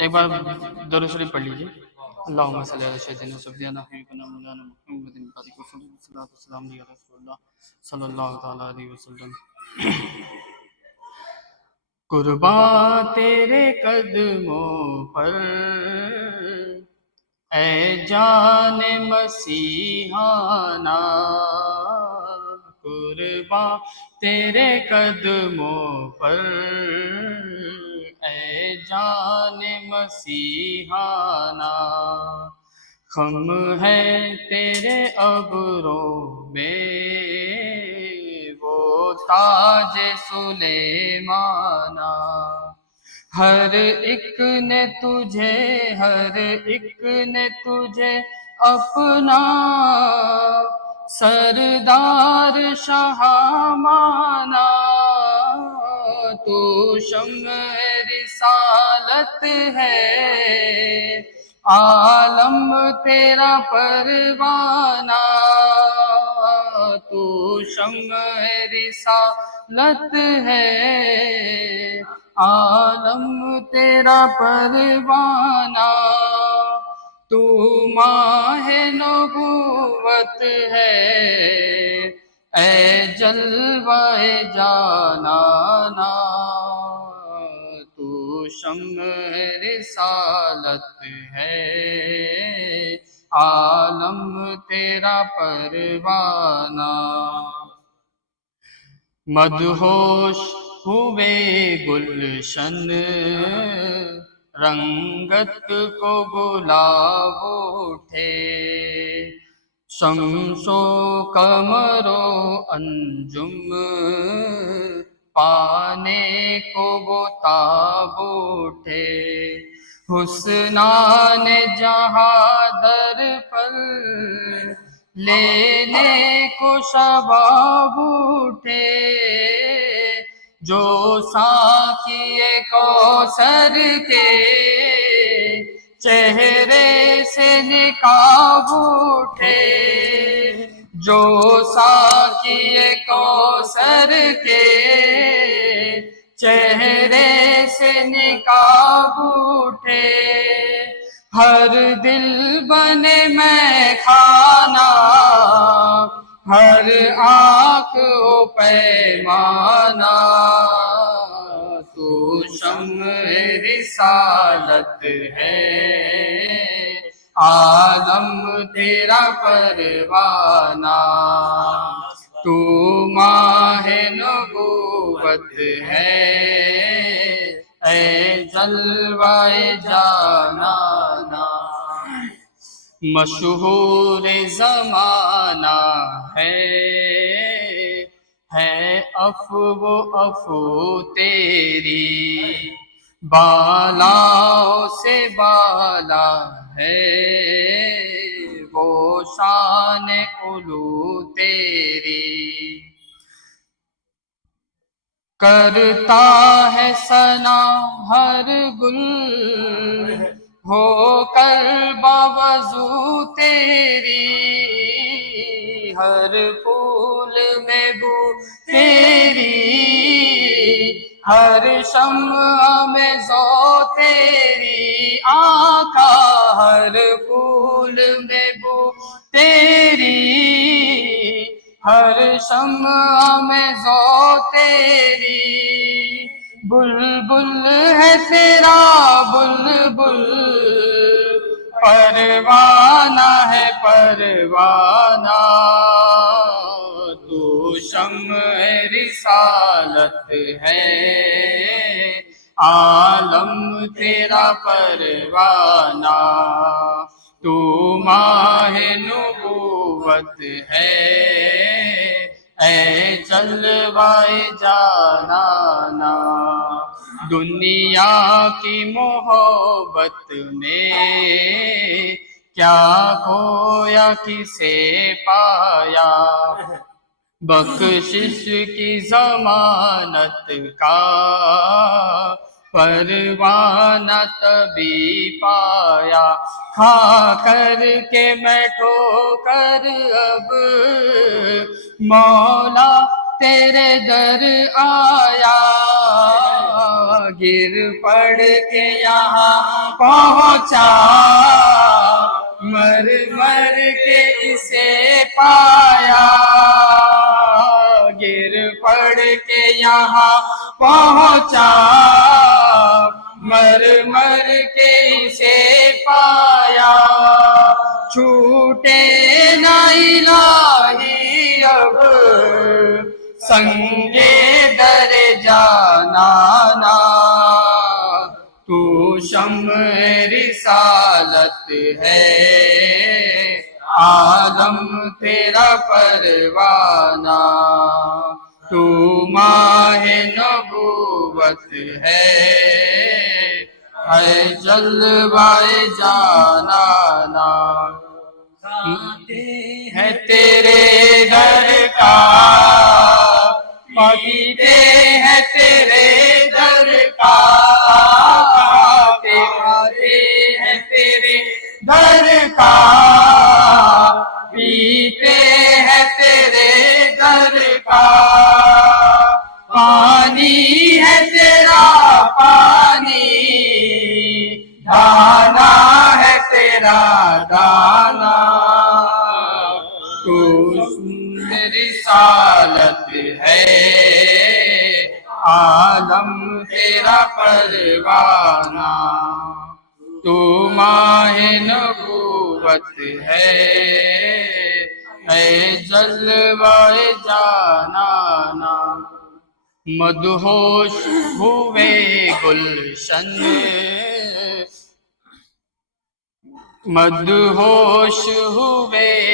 ایک بار درود شریف پڑھ لیجیے. اللہم صلی علی سیدنا سیدنا حبیبنا مولانا محمد بارک وسلم صلاۃ والسلام علی رسول اللہ صلی اللہ تعالی علیہ وسلم. قرباں تیرے قدموں پر اے جان مسیحانا، قرباں تیرے قدموں پر اے جان مسیحانا. خم ہے تیرے ابروں میں وہ تاج سلیمانا. ہر ایک نے تجھے اپنا سردار شاہ مانا. تو شمع رسالت ہے، عالم تیرا پروانہ. تو شمع رسالت ہے، عالم تیرا پروانہ. تو ماہ نبوت ہے، اے جلوہ جانانا. تو شمع رسالت ہے، عالم تیرا پروانہ. مدہوش ہوئے گلشن رنگت کو گلاب اٹھے. شمس و قمر و انجم پانے کو وہ تاب اٹھے. حسنان جہاں در پر لینے کو شباب اٹھے. جو ساقی کوثر کے چہرے سے نقاب اٹھے. جو ساقی کوثر کے چہرے سے نقاب اٹھے. ہر دل بنے میں خانہ، ہر آنکھ ہو پیمانہ. تو شمع رسالت ہے، عالم تیرا پروانہ. تو ماہ نبوت ہے، اے جلوہ جانانا. مشہور زمانہ ہے افو تیری، بالاؤں سے بالا ہے وہ شان علو تیری. کرتا ہے ثنا ہر گل ہو کر باوضو تیری. ہر پھول میں بو تیری، ہر شمع میں ذو تیری. آقا ہر پھول میں بو تیری، ہر شمع میں ذو تیری. بلبل ہے تیرا بلبل، پروانہ ہے پروانہ. تو شمع رسالت ہے، عالم تیرا پروانہ. تو ماہ نبوت ہے، اے جلوہ جانانا. دنیا کی محبت میں کیا کھویا کسے پایا. بخشش کی ضمانت کا پروانہ تبھی پایا. کھا کر کے میں ٹھوکر اب مولا تیرے در آیا. گر پڑ کے یہاں پہنچا، مر مر کے اسے پایا، گر پڑ کے یہاں پہنچا، مر مر کے اسے پایا، چھوٹے نہ الہی اب سنگے در جانا نا، تو شمع رسالت ہے، عالم تیرا پروانہ، تو ماہ نبوت ہے جلوہ جانانا، ہے تیرے در کا پاکیزے، ہے تیرے در کا آتے ہیں تیرے در کا، پیتے ہیں تیرے در کا، پانی ہے تیرا پانی، دانا ہے تیرا دانا، تو رسالت ہے، عالم تیرا پروانہ، تو ماہ نبوت ہے، اے جلوہ جانانا، مدہوش ہوئے گلشن، مدہوش ہوئے